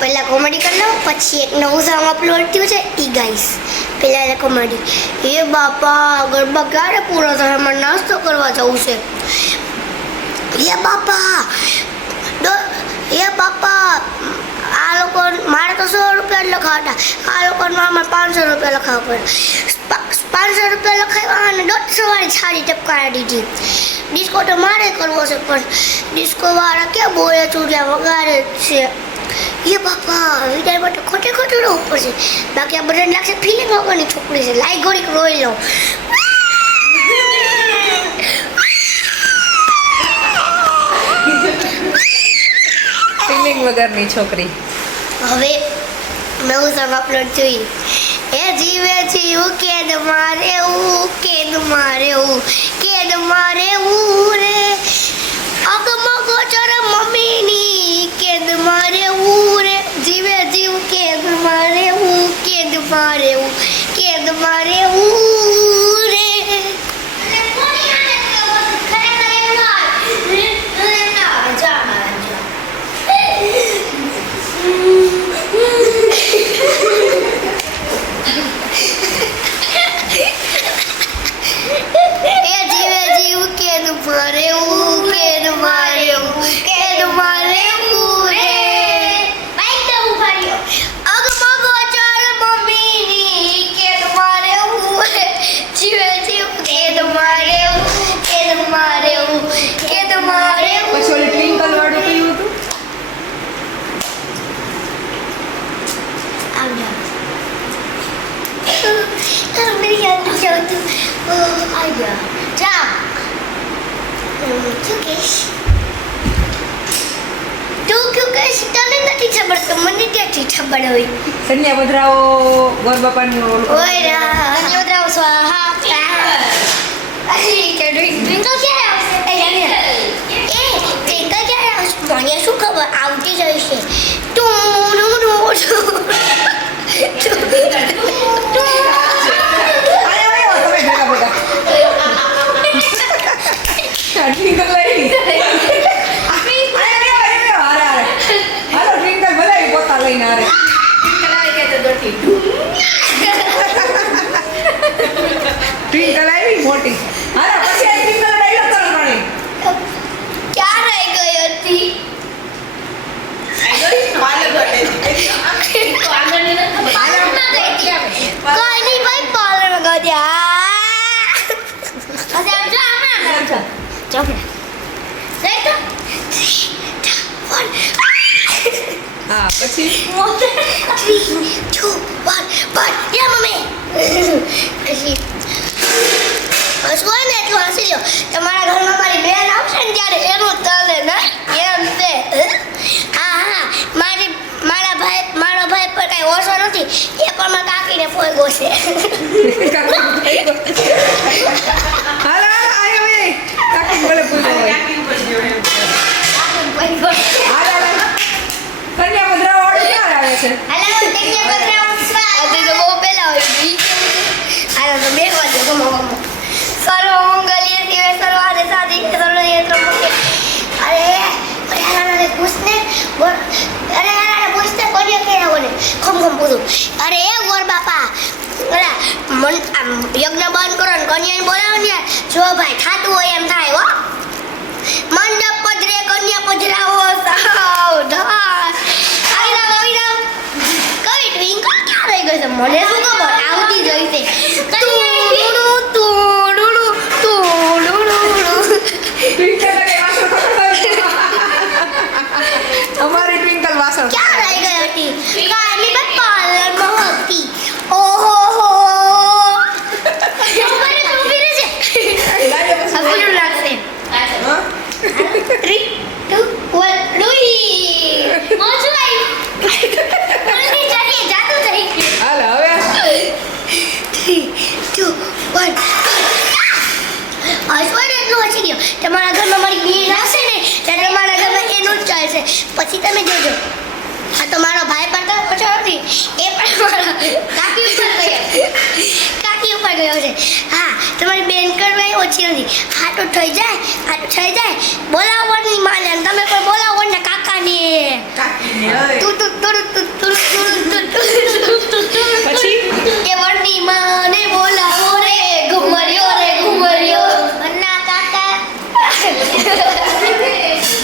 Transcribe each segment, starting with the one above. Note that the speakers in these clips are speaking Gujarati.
પહેલાં કોમેડી કરી લો, પછી એક નવું સોંગ અપલોડ થયું છે ઈ ગાઈસ. પહેલાં કોમેડી. એ બાપા ગરબા ક્યારે પૂરો થશે? મારે નાસ્તો કરવા જવું છે. એ બાપા આ લોકો મારે તો 100 રૂપિયા જ લખાવતા, આ લોકોને મારે 500 રૂપિયા લખાવવા પડે. 500 રૂપિયા લખાવ્યા અને 150 વાળી સાડી ટપકાવી દીધી. ડિસ્કો તો મારે કરવો છે, પણ ડિસ્કોવાળા ક્યાં બોલે ચૂડ્યા વગાડે છે. એ બાપા વિદાય માટે ખોટે ખોટું રહેવું પડશે, બાકી આ બધાને લાગશે ફિલ્મ વગરની છોકરી છે. લાઈ ઘોડીક રોઈ લઉં. ફિલિંગ વગરની છોકરી. હવે નવું સોંગ અપલોડ થયું. એ જીવે જીવ કેદ મારે રે અગમગો ચર મમ્મીની કેદ મારે રે જીવે જીવ કેદ મારે રે. પછી ઓલી ટ્વિંકલ વાળું કયું હતું? मेरी याद नहीं चलती. आ गया जा. क्यों केश તને નથી ખબર તો મને ક્યાંથી ખબર હોય? કન્યા પધરાવો ગોરબાપાની ઓય કન્યા પધરાવો સ્વાહા. કે ટ્વિંકલ ક્યારે આવશે? ટ્વિંકલ ક્યારે આવશે? મને શું ખબર, આવતી જ હશે. ટ્વિંકલ આવી મોટી. હાલો પછી આ ટ્વિંકલ ડાયલોગ કરો મને. ક્યાં રહી ગઈ હતી? કોઈ નહીં ભાઈ, પાર્લરમાં ગયા. હા પછી 3, 2, 1 યા મમ્મી. પછી હસવું ને એટલું હસી લો. તમારા ઘરમાં મારી બેન આવશે ને ત્યારે એનું ચાલે ને એમ છે. હા મારો ભાઈ પર કઈ ઓછો નથી, એ પણ મારા કાકીને ફોઈગો છે. હાલો આયો એ કાકી બોલે પૂછો હોય. હાલો કન્યા પધરાવો વાળું ક્યારે આવે છે? હેલો કન્યા પધરાવો સ્વાગત. તો બહુ પહેલા હોય ગઈ. હાલો તો 2 વાગે ગમો સર્વ મંગલ્ય શિવે સર્વાદે સાધિકે સર્વયત્ર મુક્તિ. અરે પૂછને બોલ. અરે પૂછને કોને કેરા બોલે ખમ પૂછું. અરે ગોર બાપા મન યજ્ઞ બંધ કરો ને કન્યાને બોલાવો ને. જો ભાઈ થાતું હોય એમ થાય હો. મંડપ પધરે કન્યા પધરાવો સાવધાન. આવી જાવ કવિ ટ્વિંકલ ક્યાં રહી ગઈ છે? મને શું ખબર, આવતી જ હોય છે. અમારી ટ્વિંકલ વાસણ ક્યાં રહી ગઈ હતી? કાલી મેં પાર્લરમાં હતી. ઓહો લાગશે. 3, 2, 1 ડુઈ. મોજું આવી જાતું થઈ ગયું. હાલો હવે 3, 2, 1 હસવાનું એટલું હસી ગયો. તમારા ઘરમાં મારી બેન આવશે ને ત્યારે તમારા ઘરમાં એનું જ ચાલશે. પછી તમે જોજો. આ તો મારો ભાઈ પણ તો ઓછો નથી, એ પણ મારા કાકી ઉપર ગયો છે. હા તમારી બેન કરવાય ઓછી નથી. આટલું થઈ જાય બોલાવવાની માને તમે કોઈ બોલાવો ને કાકાને. તું પછી એ વડની માને બોલાવો રે ઘુમરિયો અન્ના કાકા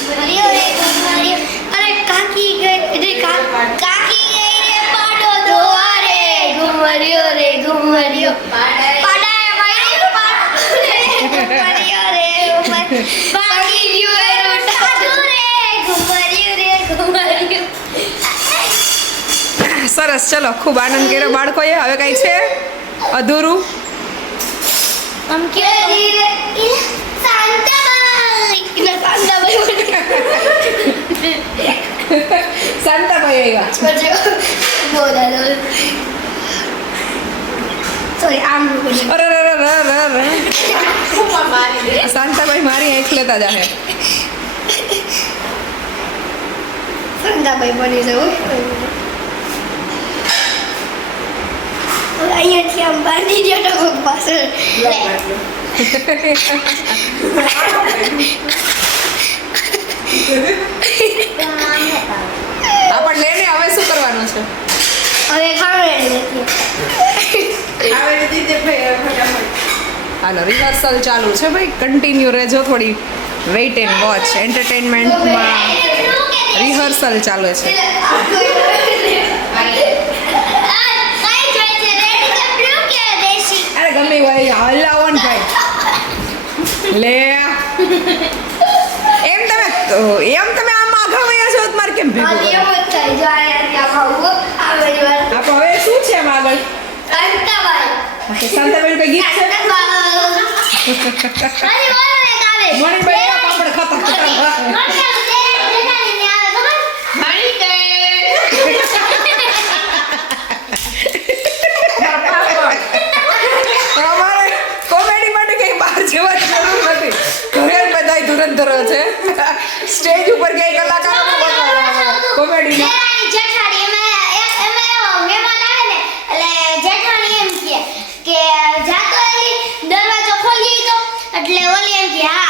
ઘુમરિયો રે ઘુમરિયો અરે કાકી ગઈ રે કાકી ગઈ રે પાડો દોવારે ઘુમરિયો પાડાય મારી ઘુમરિયો રે બાકી ગયો એનો ટાટુ રે ઘુમરિયો સરસ, ચલો ખૂબ આનંદ કર્યો બાળકોએ. હવે કઈ છે અધૂરું? हम क्या શાંતાભાઈ આવ્યા. સોરી આમ અરે શાંતાભાઈ મારી આંખ લેતા જાહે. સંતાભાઈ બની જવું અહીંયાથી આમ બાંધી દો તો પાછળ આપણે લઈને હવે શું કરવાનું છે? હવે ખાવાનું હાલો રિહર્સલ ચાલુ છે ભાઈ, કન્ટિન્યુ રહેજો. થોડી વેઇટ એન્ડ વોચ. એન્ટરટેનમેન્ટમાં રિહર્સલ ચાલુ છે. અરે ગમે ભાઈ હલાવો ને ભાઈ. લે એમ તમે આમ આઘા વયા છો તમારે કેમ ભેગું કરો? આપણે હવે શું છે એમ આગળ? શાંતાભાઈ કઈ ગીત છે? મણિભાઈ આપણે અમારે કોમેડી માટે કઈ બહાર જવા જરૂર નથી. ઘરે બધાય ધુરંધરો છે. સ્ટેજ ઉપર કઈ કલાકારો કોમેડીમાં દરવાજો ખોલી તો એટલે ઓલી એમ કે હા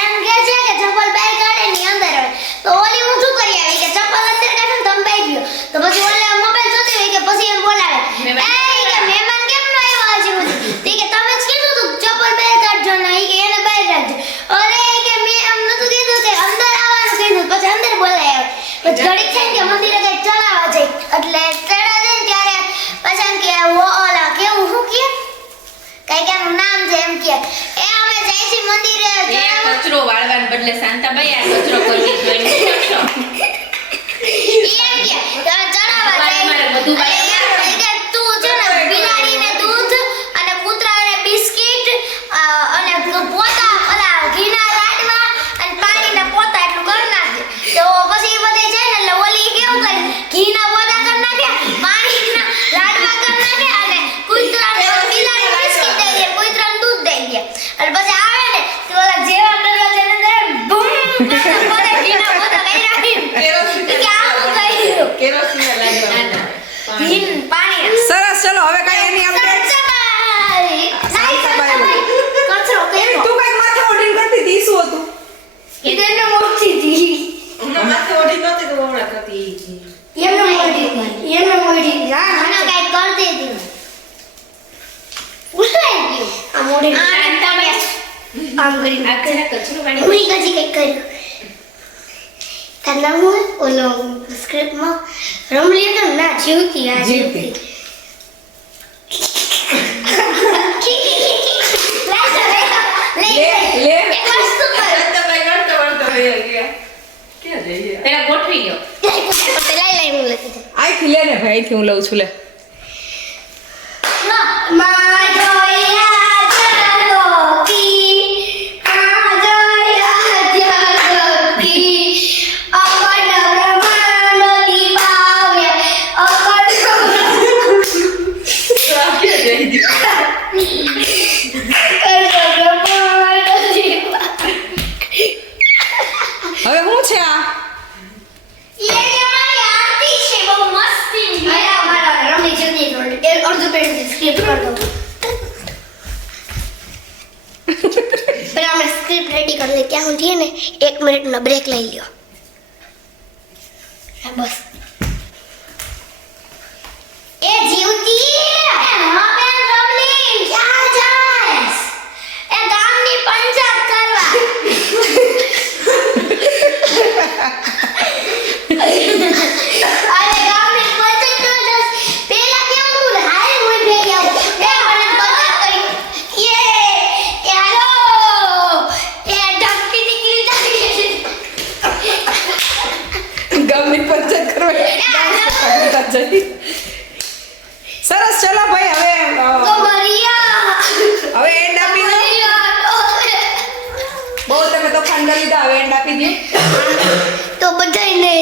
એમ કે છે કે ચપ્પલ બહાર કાઢે ની અંદર આવે તો ઓલી હું શું કરી આવી કે ચપ્પલ અંદર કાઢે ને તમે બાઈ ગયો તો પછી ઓલે મોબાઈલ જોતી હોય કે પછી એમ બોલાવે એ કે મહેમાન કેમ ન આવ્યો આજે બધી તે કે તમે જ કીધું તું ચપ્પલ બહાર કાઢજો ને એ કે એને બહાર રાખજો અરે કે મેં એમ નતું કીધું કે અંદર આવવાનું કીધું પછી અંદર બોલાય પછી ઘડીક થાય કે મંદિરે કઈ ચડાવવા જાય એટલે ચડા જાય ત્યારે પછી એમ કે ઓલા કેવું શું કે કઈ કે નામ છે એમ કે એ અમે જાય છે મંદિરે કચરો વાળવાને બદલે શાંતાભાઈ આ કચરો કરી દીધો એમ કે ચડાવવા જાય મારે બધું અને એમ કે તું છે ને બિલાડીને દૂધ અને કૂતરાને બિસ્કિટ અને પોતા ઓલા ઘીના લાડવા અને પાણીના પોતા એટલું કરી નાખે તો પછી બધે જાય ને એટલે ઓલી કેવું કરે ઘીના પોતા કરી નાખે પાણીના લાડવા કરી નાખે અને કૂતરાને બિલાડી બિસ્કિટ દઈ દે કૂતરાને દૂધ દઈ દે અને પછી આવે ને તો ઓલા જેવા દરવાજા ને અંદર બૂમ પોતા ઘીના પોતા કઈ રાખીને કે આવું કર્યું કેરોસીન લાગવા ઘી પાણી સરસ. ચલો હવે કઈ એની અપડેટ. કચરો કેમ તું કઈ માથે ઓડીને કરતી હતી, શું હતું? એને મોટી હતી હમણાં માથે ઓઢી નહોતી તો હમણાં કરતી એને મોટી ના મને કઈ કરતી હતી ઉઠાઈ ગયું આ મોડી આમ કરી આ જરા કચરો વાળી હું કજી કઈ કર્યું તને હું ઓલો સ્ક્રિપ્ટમાં રમલી હતો ને ના જીવતી આ જીવતી. લે એક વસ્તુ કર શાંતાભાઈ કરતો વળતો વહી ગયા. ક્યાં જઈએ? પેલા ગોઠવી લ્યો. લઈ હું લખી દઉં આઈથી લે ને ભાઈ, આઈથી હું લઉં છું. લે હવે શું છે આ? સ્ક્રિપ્ટ રેડી કરી લે ત્યાં સુધી ને 1 મિનિટનો બ્રેક લઈ લ્યો બસ જઈ સરસ ચલો ભાઈ હવે તો મરિયા હવે એન્ડ આપી દો બહુ તમે તોફાન કરી લીધા હવે એન્ડ આપી દો તો બધાને